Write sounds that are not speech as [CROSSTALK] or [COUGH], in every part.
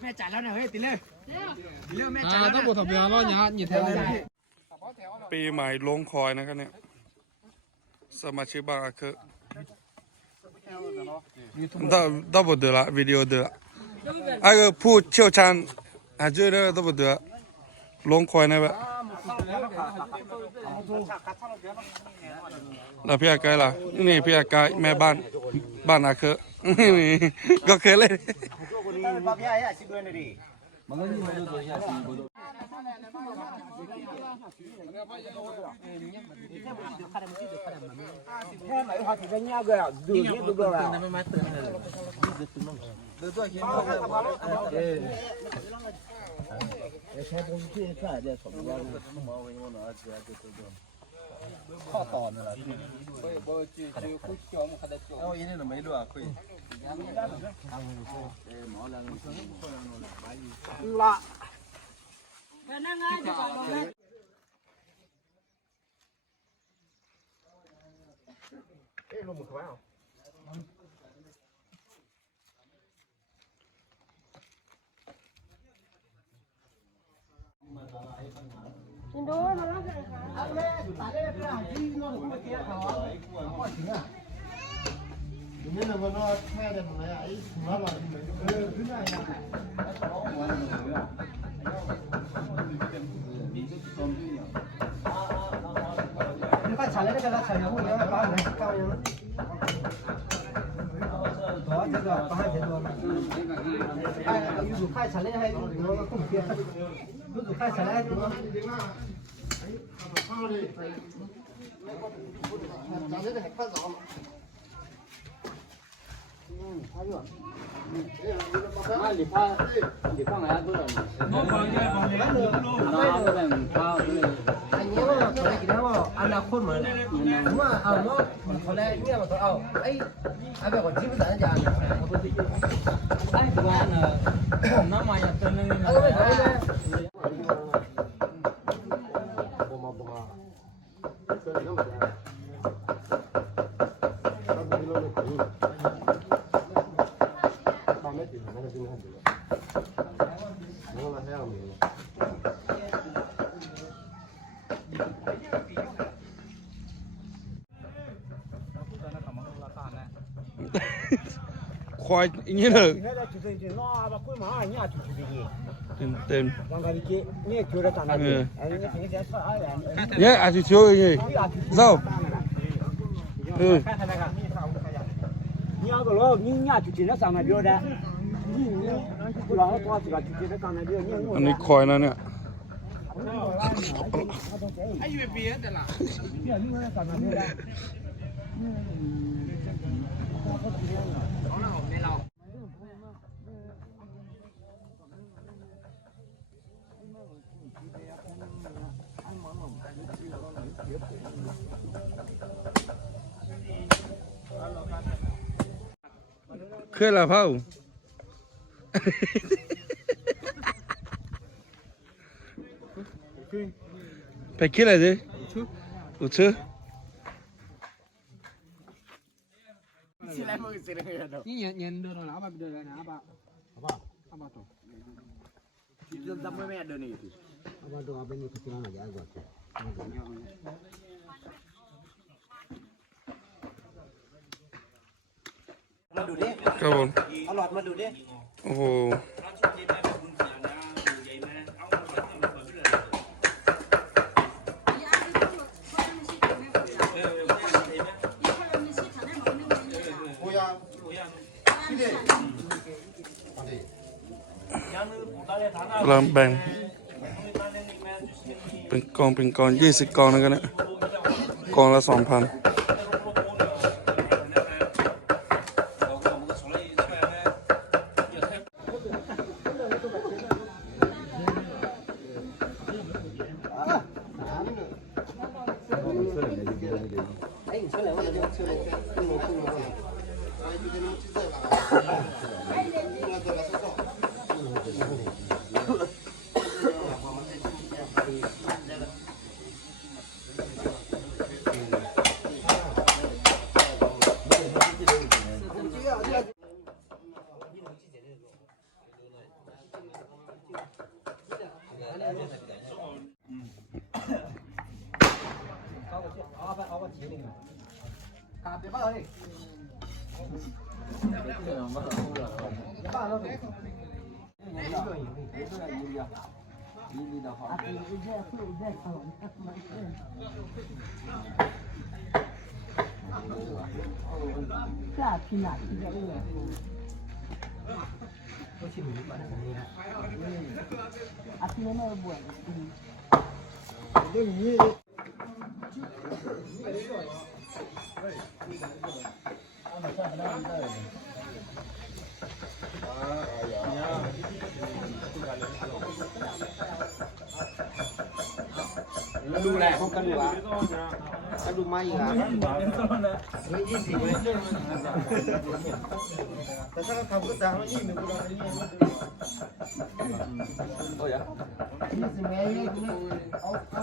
แม่จ่ายแล้วนะเฮ้ยติเลยติเล่แม่จ่ายแล้วต้องบทสัมภาษณ์รอดนะหยิแถวปีใหม่ลงคอยนะครับเนี่ยสมาชิกบางอาคือดับดับเดือดวิดีโอเดือดไอ้ก็ผู้เชี่ยวชาญอาจจะได้ยกดับเดือลงคอยนะแบบแล้วพี่อากายล่ะนี่พี่อากายแม่บ้าน บ้านอาคือนี่ก็เคยเลย 好好的了可以我就就呼吸我们还在做然后一定的没乱可以拉那个你好这个不挺多的。阿妹，大家看，鸡那什么鸡啊？好行啊。你们那个那菜的什么呀？哎，什么玩意儿？呃，就。你把菜那个给他炒香，我给他搞来，搞来。要这个方案才多。来还有那个，来。他，那， คนเหมือนผนว่าเอาเนาะเขาแรกเนี่ยมันก็เอาไอ้ไอ้แบบว่าที่ภาษาอาจารย์ไอ้ตัวน่ะผมน้ำมันตัวนึงเออไม่มาผมมาเสร็จแล้ว [LAUGHS] khoai như là tên tên nhé à chú chú gì sao anh đi khoai nè. [LAUGHS] khơi là phao, [LAUGHS] phải kia là gì? Ừ chứ? ดอะไรดิอุชื่อ นี่เย็นเย็นเดินหนาไปเดินหนาปะเอาปะเอ เราแบ่ง เป็นกองเป็นกองยี่สิบกองนะกันนะกองละสองพัน 干别办了，别办了。一米的花，一米的花。啊，这这这，这这，这这，这这，这这，这这，这这，这这，这这，这这， ดูแลเขากันอยู่ละกระดูกไม้อีกละยี่สิบเลยแต่ถ้าเขาทำก็ตามว่ายี่สิบกูลองไปยี่สิบโอ้ยยี่สิบงเอาเอา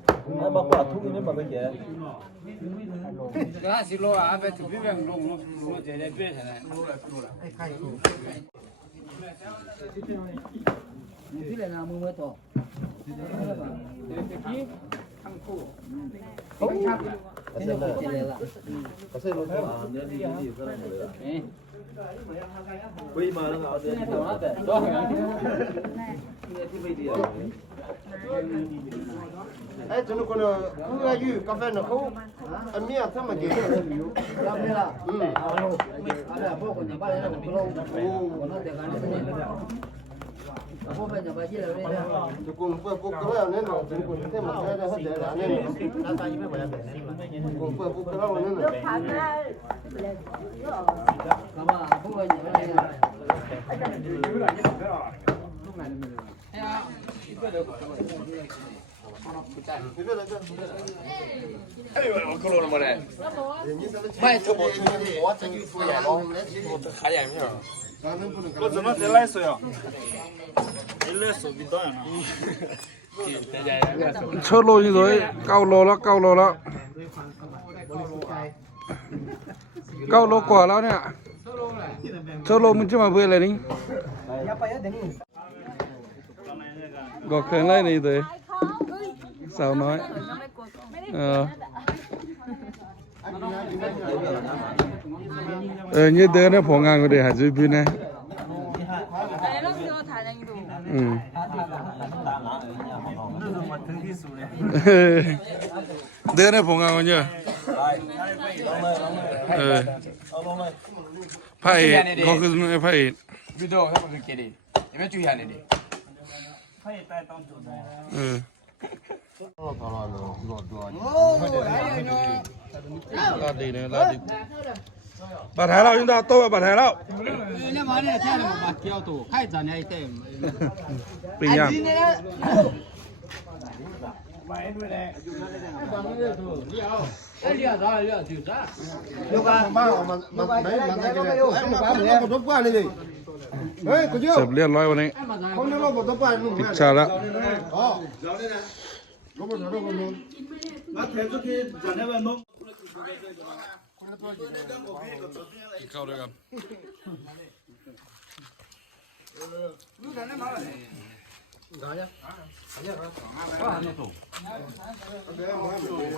俺把货投给你八块钱。这个还是老啊，别别别，老老老姐姐赚钱了，老了多了。哎，还路。你进来拿木木刀。对吧？对对对。仓库。现在不进来啦。嗯，不进来啦。哎。可以吗？那个，我这都拿的，多。哈哈哈哈哈哈！ အဲကျွန်တော်ကတော့ခုကယူကဖဲနော်ခုအမြတ်သမကြီးလာမလားအင်းအားလုံးအားလုံးဘောကနေပါရတယ်ဘလုံးဘောနော်တဲ့ကနေအဖေပဲညပါကြည့်ရတယ်ဒီကုန်းဖက်ပုတ်ကလာနေတော့ဒီကုန်းထဲမှာဆက်ရဟုတ်တယ်လားနေတော့တာတာကြီးပဲဝင်ရတယ်ဒီကုန်းဖက်ပုတ်ကလာနေတော့ခါကလည်းရောကမအဖေပဲညပါနေတယ်အဲ့ဒါဒီလိုလာနေတော့ဘယ်တော့လဲအဲ့ 够了么嘞？卖这么多，我这就敷衍了，这海眼片。我怎么才来水啊？没来水比当然了。车落去 rồi cao lô đó cao lô đó cao lô quả đó nè solo mình chưa mà vừa lại đi có khấn lên này rồi. Sao nói? Ờ. Ờ như thế này phổ ngang của để hạt dưới bên này. Ừ. Đứa nó phổ ngang của nhờ ờ. Phải, có cái phải video không một cái kia đi em chưa hẹn đi lát đi này lát đi bà thái lao chúng ta tôi là bà thái lao bình nhàng Lúc mà mà mà mấy mà cái này, em mà bán được một đống quá này đi. เสร็จเรียบร้อยวันนี้ เขาเนี่ยเราบอกต้อง管弄 ปิด 的。 ชาแล้ว 哦，我们这都不弄。那台子给咱那边弄。 กินข้าวด้วยกัน 对，我还没。